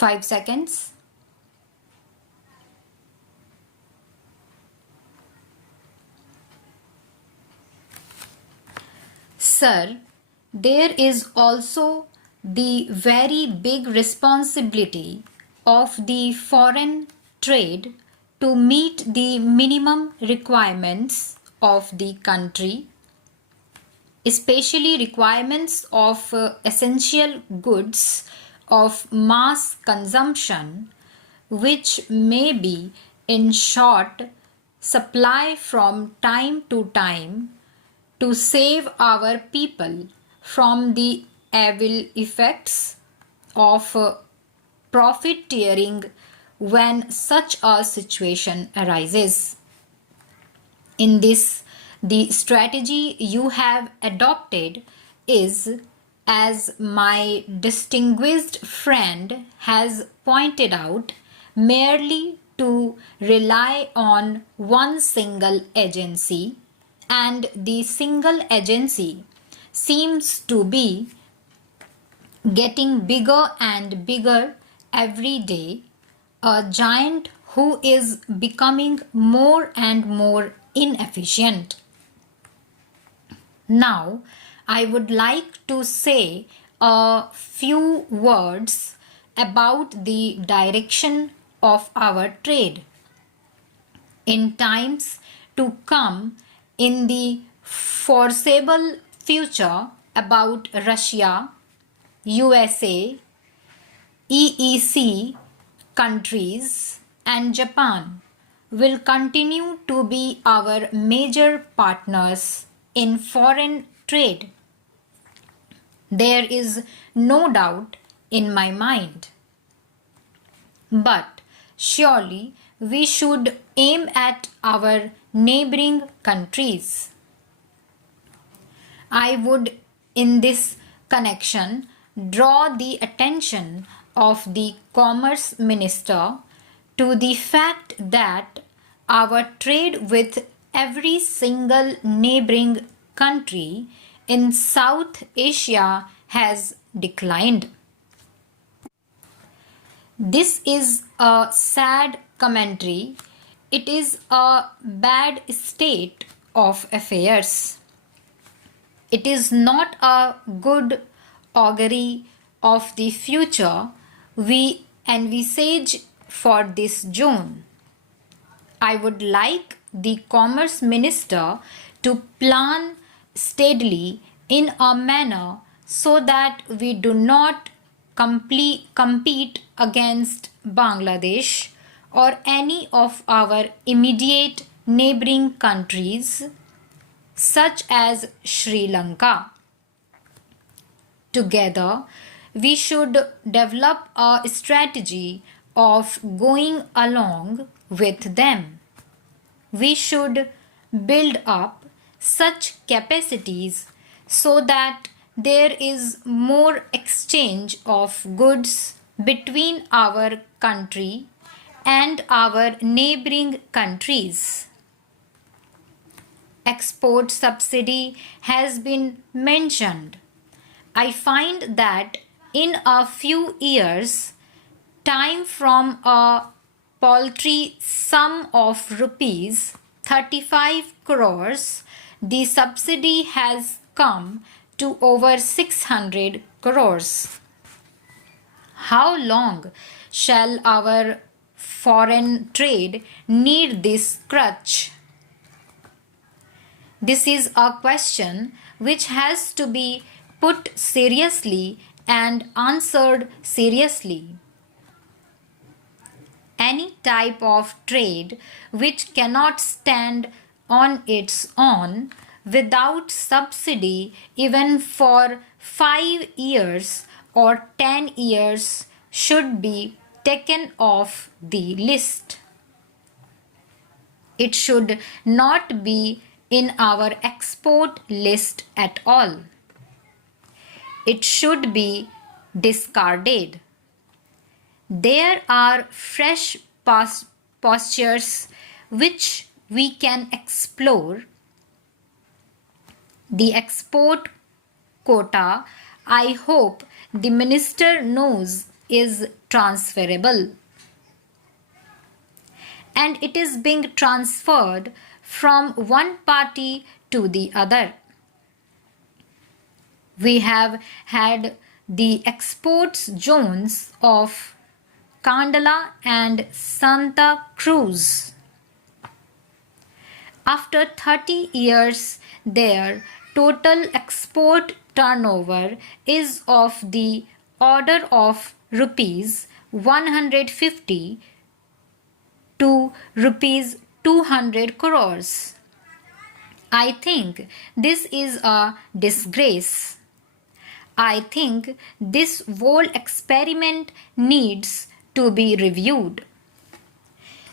5 seconds. Sir, there is also the very big responsibility of the foreign trade to meet the minimum requirements of the country, especially requirements of essential goods of mass consumption, which may be in short supply from time to time, to save our people from the evil effects of profiteering when such a situation arises. In this, the strategy you have adopted is, as my distinguished friend has pointed out, merely to rely on one single agency, and the single agency seems to be getting bigger and bigger every day, a giant who is becoming more and more inefficient. Now, I would like to say a few words about the direction of our trade. In times to come, in the foreseeable future, about Russia, USA, EEC countries, and Japan will continue to be our major partners in foreign trade. There is no doubt in my mind. But surely we should aim at our neighboring countries. I would, in this connection, draw the attention of the Commerce Minister to the fact that our trade with every single neighboring country in South Asia has declined. This is a sad commentary. It is a bad state of affairs. It is not a good augury of the future we envisage for this June. I would like the Commerce Minister to plan steadily in a manner so that we do not compete against Bangladesh or any of our immediate neighboring countries such as Sri Lanka. Together, we should develop a strategy of going along with them. We should build up such capacities so that there is more exchange of goods between our country and our neighboring countries. Export subsidy has been mentioned. I find that in a few years' time, from a paltry sum of rupees 35 crores, the subsidy has come to over 600 crores. How long shall our foreign trade need this crutch? This is a question which has to be put seriously and answered seriously. Any type of trade which cannot stand on its own without subsidy even for 5 years or 10 years should be taken off the list. It should not be in our export list at all. It should be discarded. There are fresh postures which we can explore. The export quota, I hope the minister knows is transferable and it is being transferred from one party to the other. We have had the exports zones of Kandala and Santa Cruz. After 30 years, their total export turnover is of the order of rupees 150 to rupees 200 crores. I think this is a disgrace. I think this whole experiment needs to be reviewed.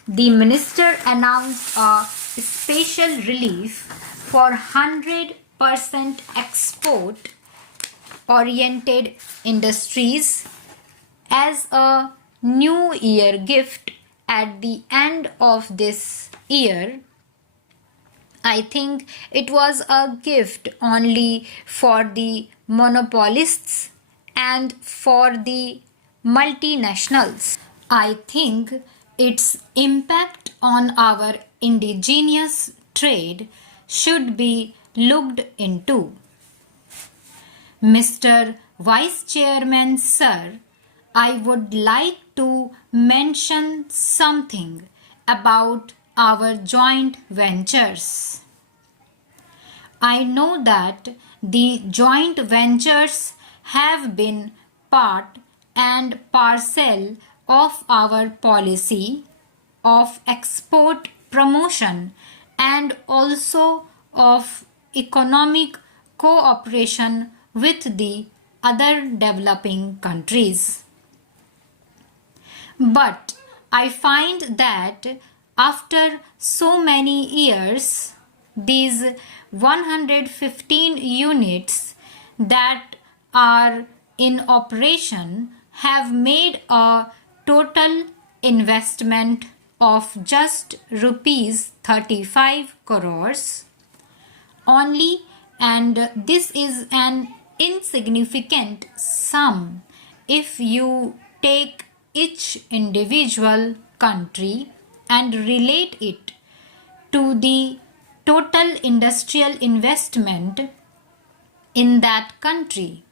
The minister announced a special relief for 100% export oriented industries as a New Year gift at the end of this year. I think it was a gift only for the monopolists and for the multinationals. I think its impact on our indigenous trade should be looked into. Mr. Vice Chairman, sir, I would like to mention something about our joint ventures. I know that the joint ventures have been part and parcel of our policy of export promotion and also of economic cooperation with the other developing countries. But I find that after so many years, these 115 units that are in operation have made a total investment of just rupees 35 crores only, and this is an insignificant sum if you take each individual country and relate it to the total industrial investment in that country.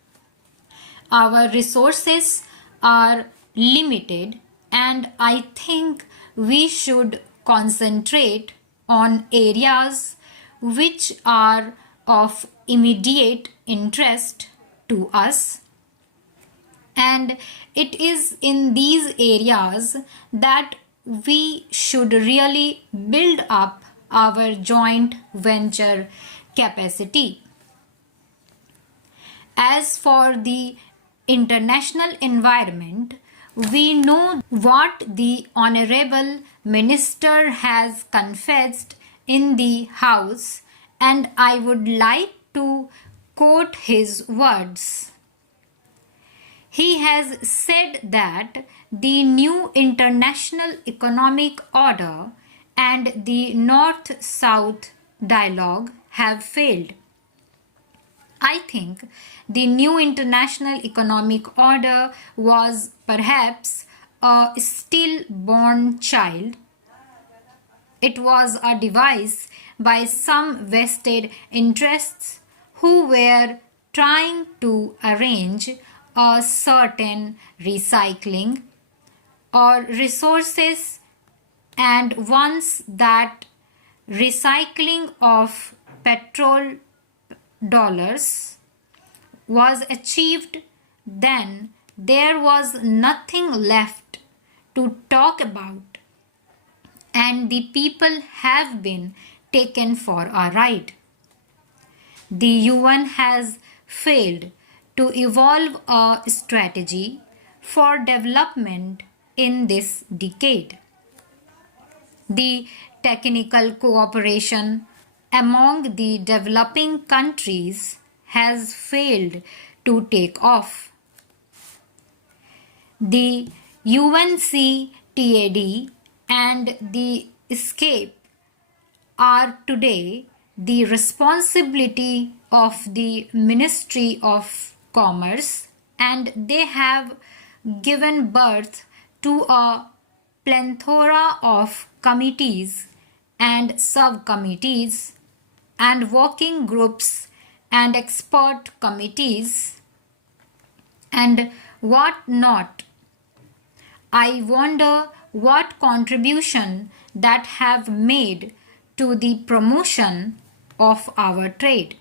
Our resources are limited, and I think we should concentrate on areas which are of immediate interest to us. And it is in these areas that we should really build up our joint venture capacity. As for the international environment, we know what the Honorable Minister has confessed in the House, and I would like to quote his words. He has said that the new international economic order and the North-South dialogue have failed. I think the new international economic order was perhaps a stillborn child. It was a device by some vested interests who were trying to arrange a certain recycling or resources, and once that recycling of petrol dollars was achieved, then there was nothing left to talk about, and the people have been taken for a ride. The UN has failed to evolve a strategy for development in this decade. The technical cooperation among the developing countries has failed to take off. The UNCTAD and the escape are today the responsibility of the Ministry of Commerce, and they have given birth to a plethora of committees and subcommittees and working groups and expert committees and what not. I wonder what contribution that have made to the promotion of our trade.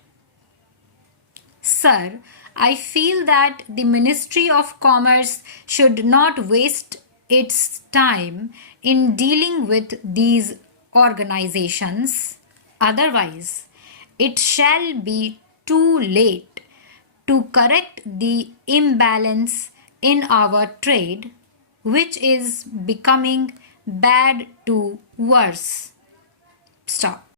Sir, I feel that the Ministry of Commerce should not waste its time in dealing with these organizations. Otherwise, it shall be too late to correct the imbalance in our trade, which is becoming bad to worse. Stop.